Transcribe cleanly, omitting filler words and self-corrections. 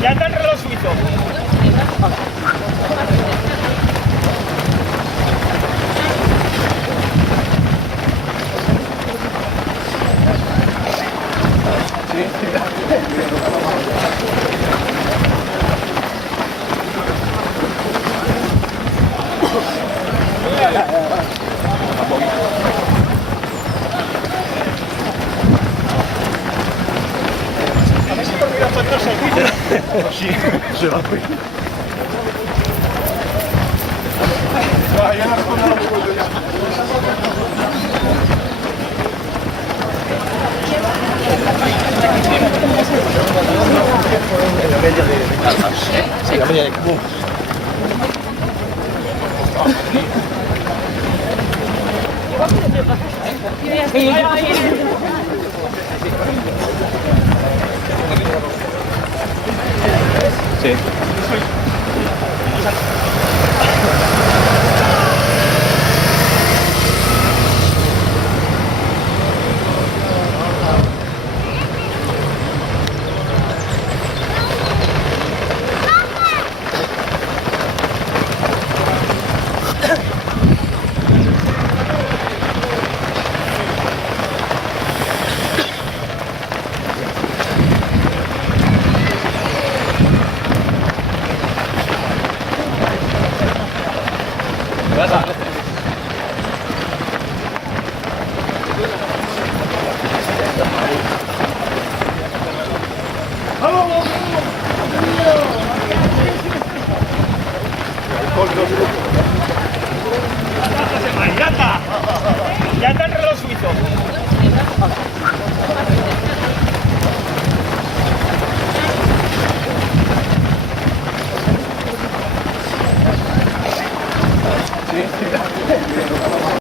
Ya está el reloj suizo. A ver si por mirar para atrás se olvida. Sí, se va a ir. Ya no respondo a lo que vuelvo ya. La media de calzas. Sí, la media de calzas. Sí. Ya está el reloj suizo.